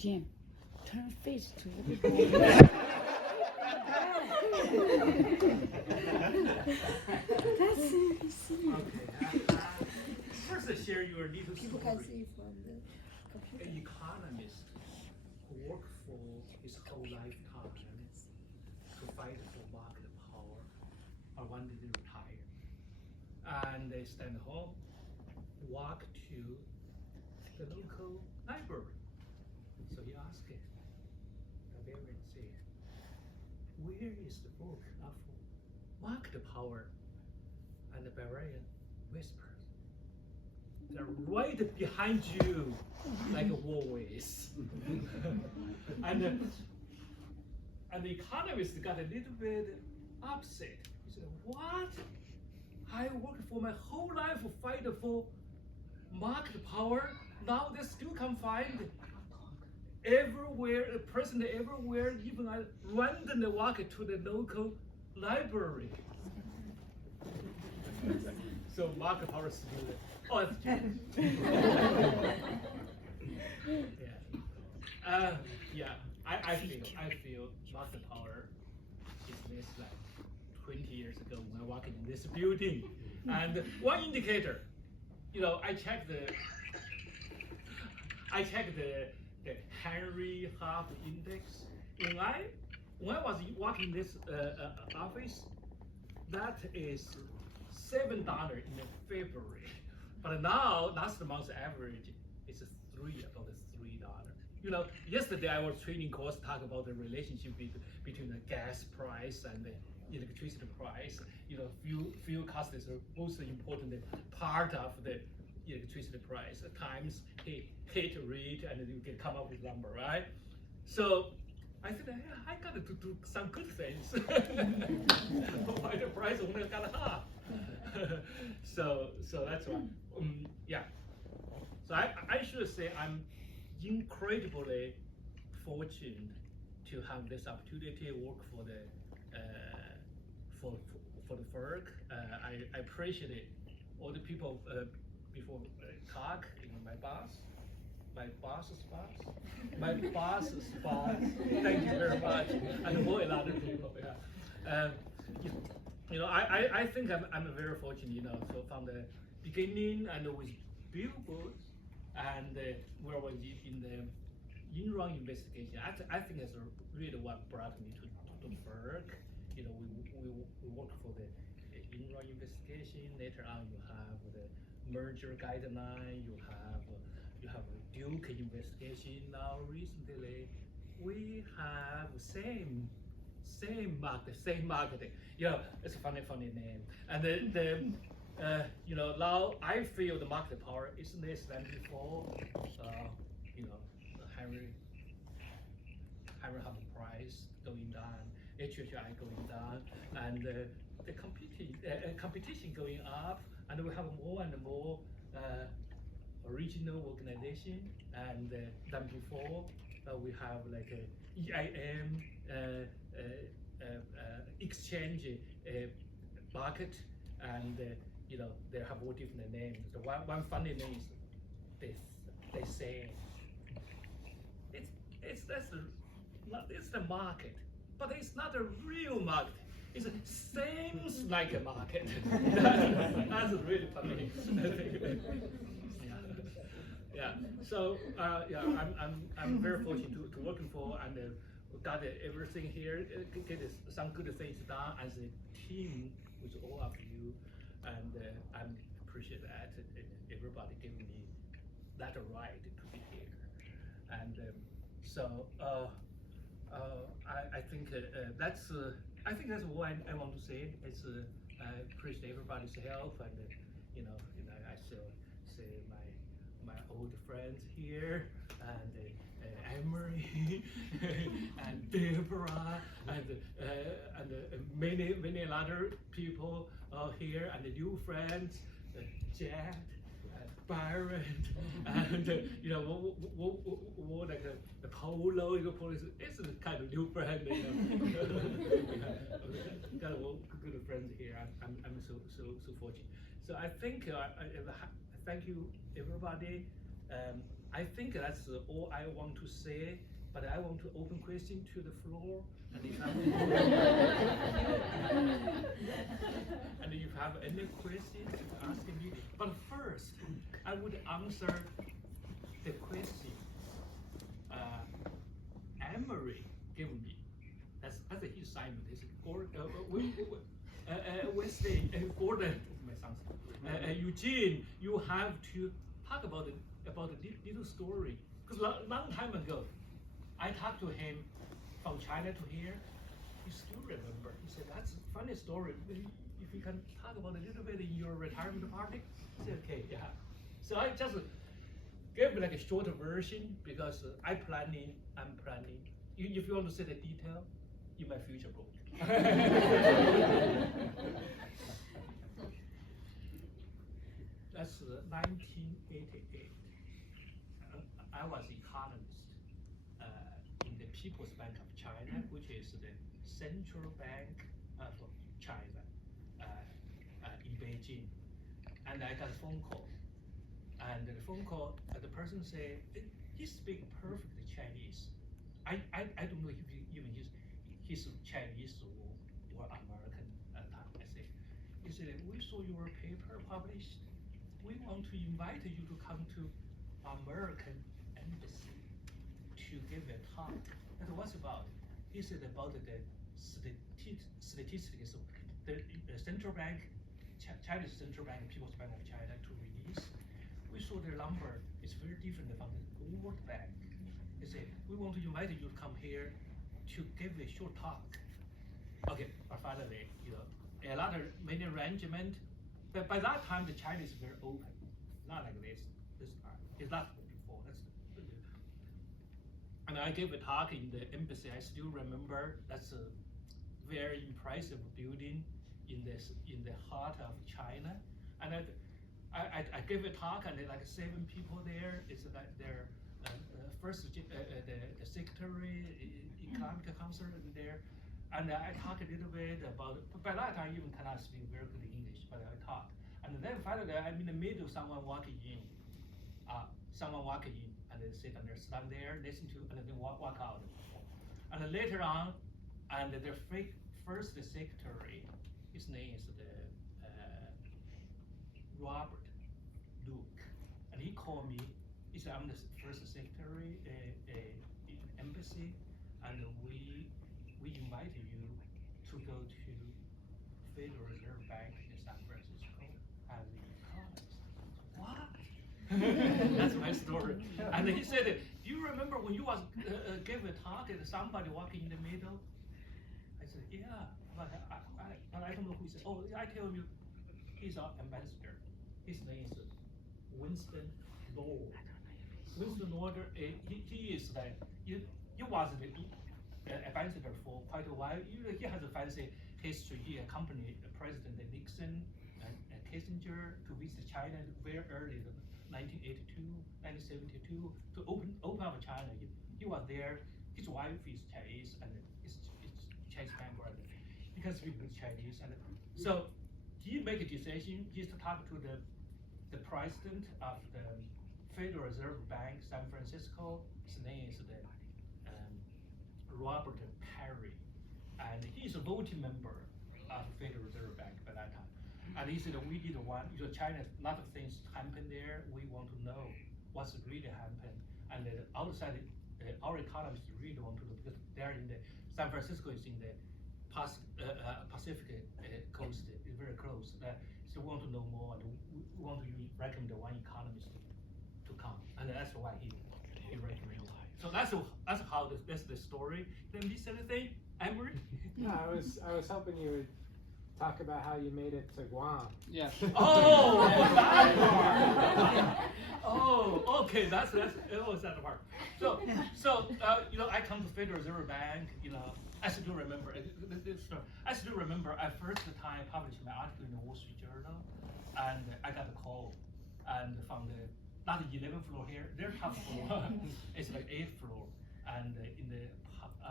Jim, turn face to the That's First, share your little People can story. see from the An computer. economist who worked for his whole lifetime to fight for market power, or wanted to retire, and they stand home, walk to the local library. So he asked the librarian, say, "Where is the book of market power?" And the librarian whispered, "They're right behind you, like always." and the economist got a little bit upset. He said, "What? I worked for my whole life to fight for market power. Now they still can't find everywhere, a person everywhere, even I randomly walk to the local library." So market power is still there. Oh, it's yeah. I feel market power is this like 20 years ago when I walked in this building. And one indicator, I checked the Henry Hub index. When I was walking this office, that is $7 in February, but now last month's average is about $3. Yesterday I was training course talk about the relationship between the gas price and the electricity price. Fuel cost is the most important part of the electricity price times heat rate, and you can come up with number, right? So I said, "Hey, I got to do some good things." Why the price only got half? so that's why. Yeah. So I should say I'm incredibly fortunate to have this opportunity to work for the for the FERC. I appreciate all the people before talk. My boss's boss, my boss's boss. Thank you very much, and more a lot of people. Yeah. I think I'm very fortunate. So from the beginning and with Billboard, and where I was in the Enron investigation. I think that's really what brought me to FERC. We work for the Enron investigation. Later on, you have the merger guideline. You have a Duke investigation. Now recently, we have same marketing. It's a funny name. And now I feel the market power is less than before. Henry Hub price going down, HHI going down, and the competition going up, and we have more and more original organization, and than before. We have like a EIM exchange market, and they have all different names. The one funny name is they say it's the market, but it's not a real market. It seems like a market. That's really funny. Yeah. So I'm very fortunate to working for, and got everything here. Get some good things done as a team with all of you, and I appreciate that. Everybody giving me that right to be here, and I think that's what I want to say. Is I appreciate everybody's help, and I still say my old friends here, and Emery, and Deborah, and many other people here, and the new friends, Jack, Byron, and like the Polo, it's a kind of new friend. Got a good friends here. I'm so fortunate. So I think I thank you everybody. I think that's all I want to say, but I want to open question to the floor. And if and if you have any questions, ask me. But first, I would answer the question Emery gave me. That's his assignment. It's Wesley, Gordon, my sons, Eugene. You have to talk about a little story. Because long time ago, I talked to him from China to here. He still remember. He said, that's a funny story. If you can talk about a little bit in your retirement party. I said, okay, yeah. So I just gave like a short version because I'm planning. If you want to see the detail, in my future book. That's 1988. I was economist in the People's Bank of China, which is the central bank of China in Beijing. And I got a phone call. And the phone call, the person said, he speaks perfect Chinese. I don't know if he's Chinese or American at the time. I say, he said, we saw your paper published. We want to invite you to come to American embassy to give a talk. And what's about? He said about the statistics of the central bank, Chinese central bank, People's Bank of China to release. We saw their number is very different from the World Bank. He said, we want to invite you to come here to give a short talk. Okay, but finally, a lot of many arrangement. But by that time, the China is very open, not like this time. It's not before. And I gave a talk in the embassy. I still remember that's a very impressive building in the heart of China. And I gave a talk, and like 7 people there. It's like their first the secretary, economic council there, and I talked a little bit about. But by that time, I even cannot speak very good English, but I talk. And then finally, I'm in the middle. Someone walking in, and they sit and they stand there, listen to, and then walk out. And then later on, and their first secretary, his name is Robert Luke, and he called me. He said, I'm the first secretary in embassy, and we invite you to go to Federal Reserve Bank in San Francisco as the economist. What? That's my story. And he said, do you remember when you was gave a talk and somebody walking in the middle? I said, yeah, but I don't know who he said. Oh, I tell you, he's our ambassador. His name is Winston Lord. Winston Lord, he is like, he was the ambassador for quite a while. He has a fancy history. He accompanied President Nixon and Kissinger to visit China very early, 1982, 1972, to open up China. He was there. His wife is Chinese, and his Chinese member, and he can speak good Chinese. And so he made a decision. He used to talk to the president of the Federal Reserve Bank, San Francisco. His name is Robert Perry, and he's a voting member of the Federal Reserve Bank by that time. And he said, we did one, China, a lot of things happen there. We want to know what's really happened. And outside, our economists really want to know, because they're in the, San Francisco is in the Pacific coast, it's very close. So we want to know more, and we want to recommend one economist to come. And that's why he recommended. So that's how that's the story. Did I miss anything, Emery? No, I was hoping you would talk about how you made it to Guam. Yes. Oh, that part. Oh, okay. That's that part. So I come to Federal Reserve Bank. I still remember. I still remember. I first time published my article in the Wall Street Journal, and I got a call, and from the not the 11th floor here, their top floor, it's like 8th floor, and in the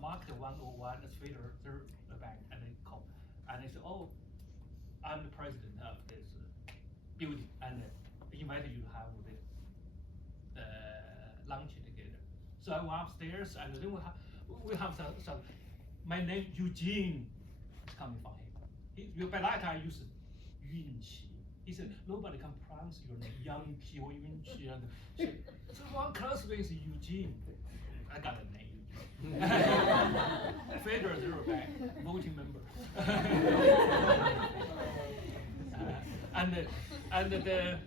Market 101, that's Federal Reserve Bank, and they call, and they said, oh, I'm the president of this building, and they invited you to have the lunch together. So I went upstairs, and then we have some my name Eugene is coming from him. By that time I used Yunqi. He said nobody can pronounce your name, Yang Qi or Yunqi. So one classmate is Eugene. I got the name. Federal Reserve Bank voting member. And the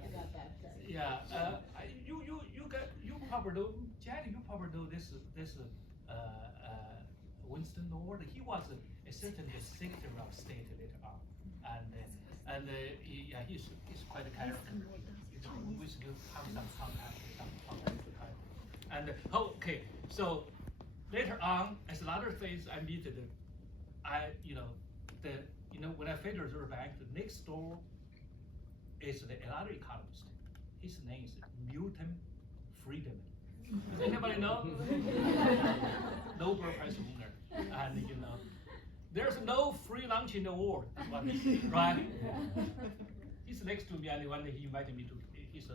you probably know, Jack, you probably know this Winston Nord. He was assistant secretary of state later on, and he's quite a character. We still have some contact with him. And okay, so later on, as a lot of things I meet when I Federal Reserve Bank, the next door is another economist. His name is Milton Friedman. Does anybody know? Nobel Prize winner. And there's no free lunch in the world, right? He's next to me, and one day he invited me to his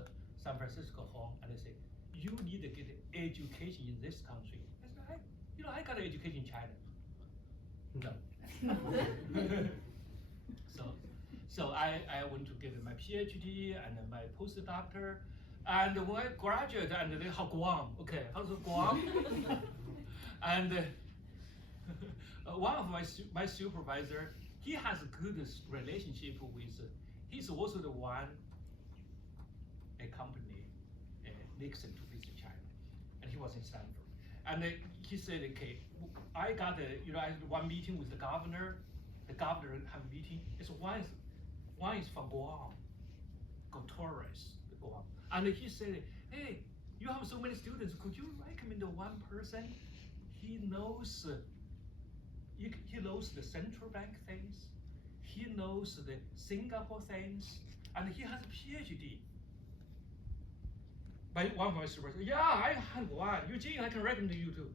San Francisco home, and they say, you need to get education in this country. I said, I got an education in China. No. So I went to get my PhD and my postdoctor, and when I graduated, and they have Guam. Okay, how's Guam? And one of my supervisor, he has a good relationship with. He's also the one accompanied Nixon to visit China, and he was in Stanford. And he said, okay, I got I had one meeting with the governor. The governor have a meeting. It's one is from Guam, go tourist Guam. And he said, hey, you have so many students. Could you recommend one person? He knows the central bank things. He knows the Singapore things, and he has a PhD. By one of my supervisors, yeah, I had one. Eugene, I can recommend you too.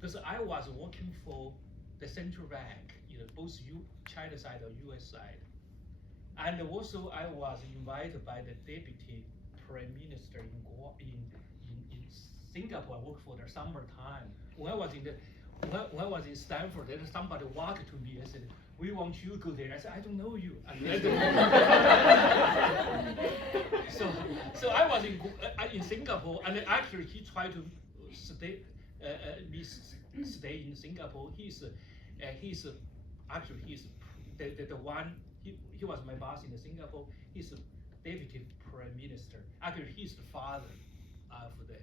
Because I was working for the central bank, both China side or US side. And also I was invited by the deputy prime minister in Singapore. I worked for the summertime. When I was in Stanford, somebody walked to me and said, we want you to go there. I said, I don't know you. So I was in Singapore, and actually he tried to stay in Singapore. He's the one. He was my boss in Singapore. He's the deputy prime minister. Actually, he's the father of the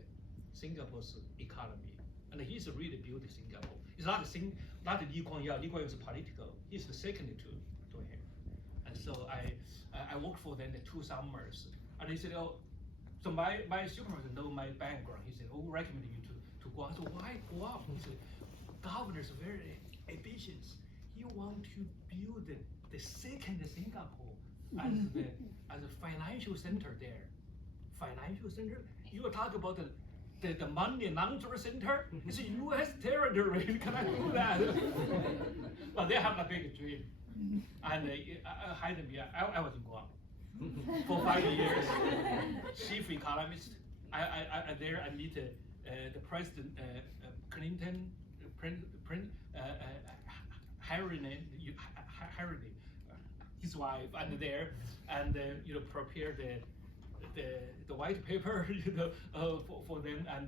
Singapore's economy, and he's really built Singapore. It's not Lee Kuan Yew. Lee Kuan Yew is political. He's the second to him. And so I worked for them the 2 summers. And he said, oh, so my supervisor know my background. He said, oh, we recommend you to Guam. So why Guam? He said, governor's very ambitious. He want to build the second Singapore as a financial center there. Financial center? You talk about the money laundering center? It's a U.S. territory. Can I do that? Well, they have a big dream. And I was in Guam for 5 years. Chief economist. I meet the President Clinton, Harry, his wife, and there, and prepare the white paper, for them, and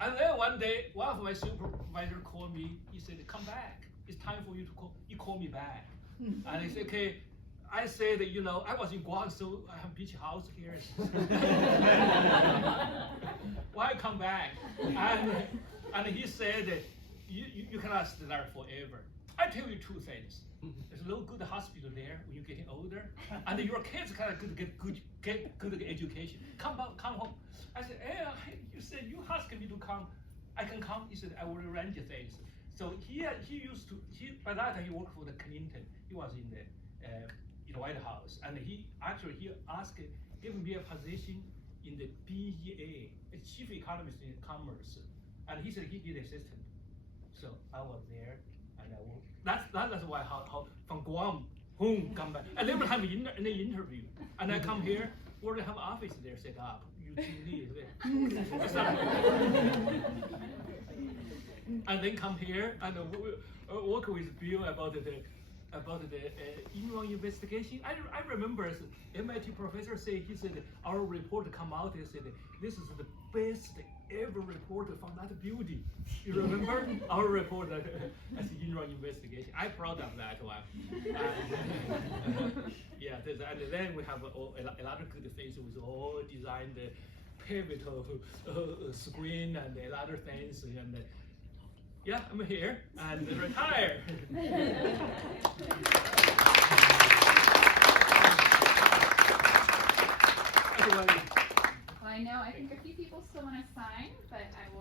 and then one day, one of my supervisor called me. He said, "Come back. It's time for you to call." He called me back, and he said, "Okay." I said, I was in Guam, so I have beach house here. Why come back? And he said, you cannot stay there forever. I tell you 2 things. There's no good hospital there when you're getting older, and your kids cannot get good education. Come home. I said, hey, you said you asked me to come. I can come. He said, I will arrange things. So he by that time he worked for the Clinton. He was in the White House, and he asked, give me a position in the BEA, Chief Economist in Commerce, and he said he did assistant. So I was there, and that's why how from Guam home come back. I never have an interview, and I come here. We already have office there set up. 有经历，对不对？and then come here and work with Bill about the in-run investigation. I remember MIT professor say, he said our report come out, he said this is the best ever report from that building. You remember our report as in-run investigation? I'm proud of that one. Yeah, and then we have a lot of good things with all designed pivotal screen and a lot of things. And yeah, I'm here and retire. Well, I know, I think a few people still want to sign, but I will